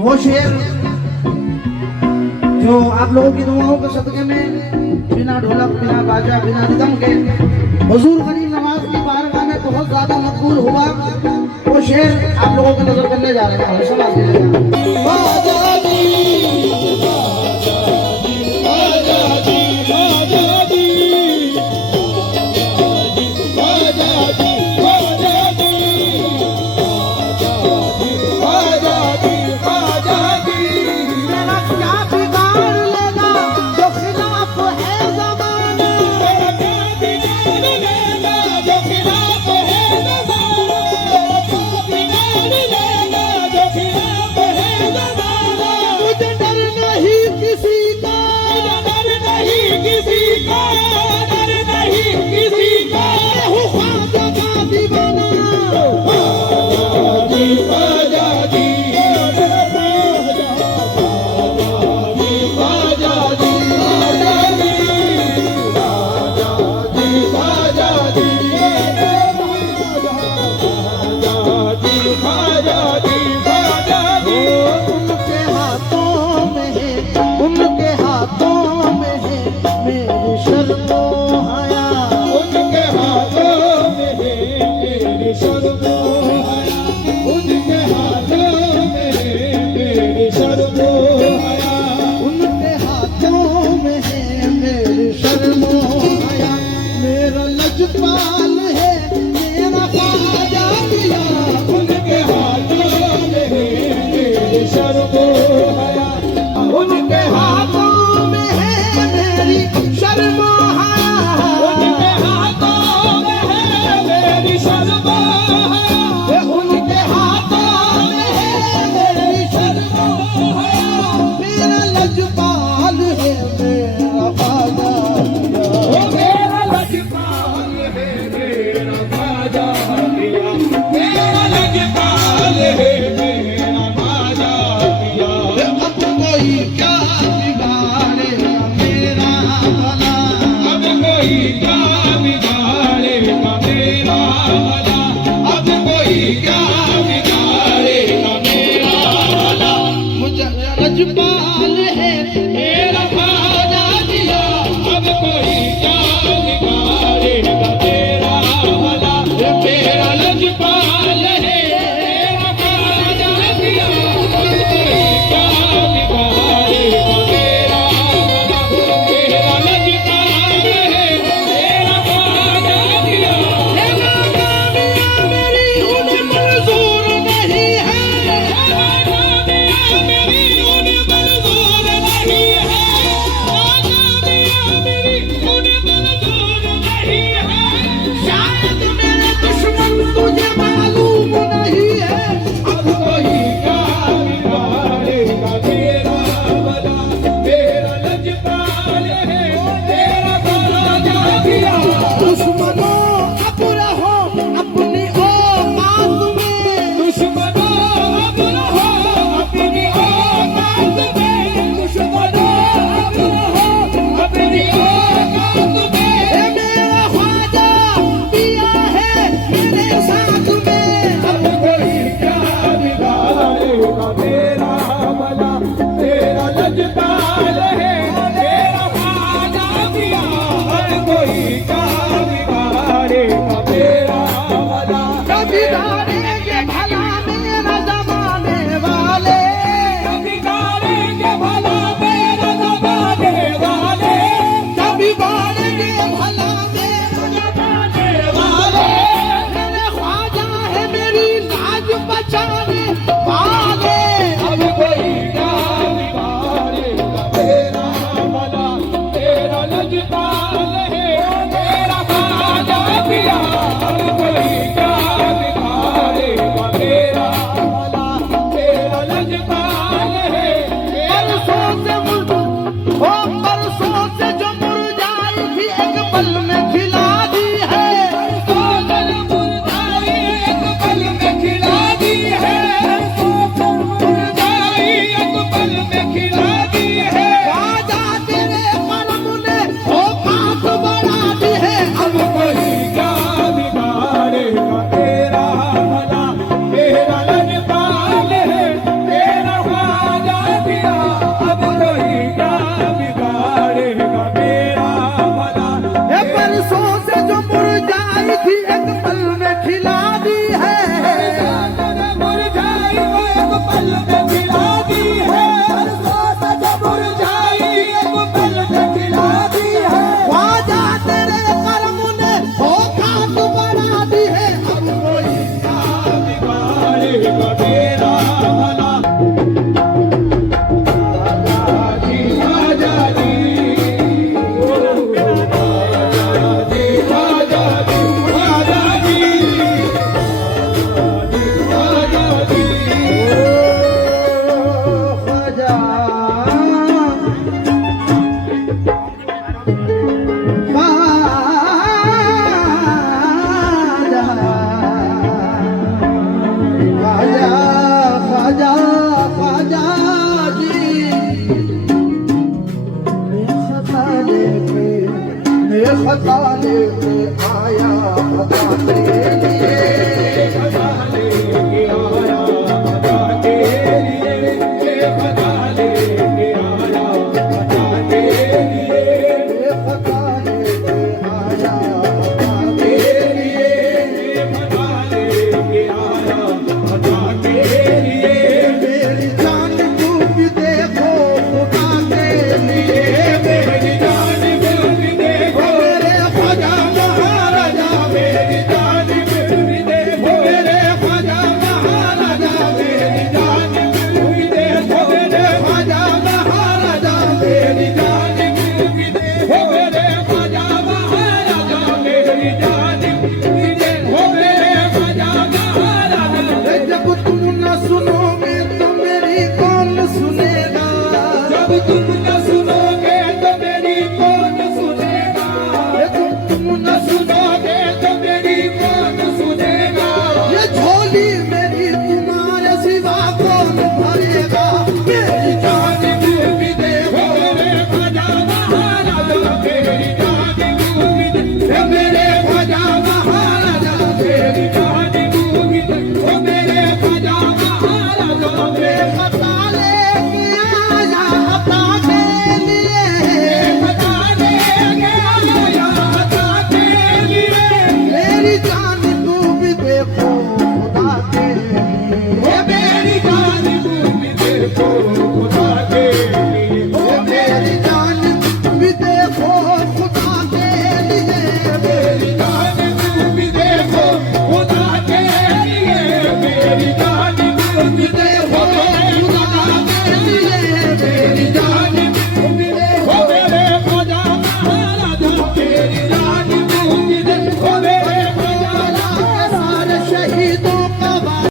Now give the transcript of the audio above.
वो शेर जो आप लोगों की दुआओं के सदके में बिना ढोलक बिना बाजा बिना रिदम के हुजूर करीम नवाज की बारगाह में बहुत ज्यादा मकबूल हुआ। वो शेर आप लोगों को नजर करने जा रहे हैं। समझ लीजिएगा। पल में खिला दी है, बरसात जब मुरझाई एक पल में खिला दी है। ख्वाजा तेरे करम ने हो खाक बना दी है, अब कोई बिगाड़ेगा मेरा भला। ख्वाजा जी, ख्वाजा जी, ख्वाजा जी, ख्वाजा जी, ख्वाजा ख्वाजा ख्वाजा ख्वाजा जी, मैं खता लेके आया खता तेरे लिए, खता लेके आया खता तेरे लिए, खता लेके आया खता तेरे लिए, मैं खता लेके आया खता तेरे लिए, खता लेके आया खता तेरे लिए। मेरी जान तू भी देखो खुदा के लिए, मेरी जान भी देखो, मेरे ख्वाजा महाराजा, मेरी जान भी देखो, मेरे ख्वाजा महाराजा, मेरी जान भी देखो, मेरे ख्वाजा महाराजा, मेरी जान भी देखो, मेरे ख्वाजा महाराजा, मेरी जान भी देखो, मेरे ख्वाजा महाराजा। जब तुम न सुनोगे तो मेरी कौन सुनेगा, जब तुम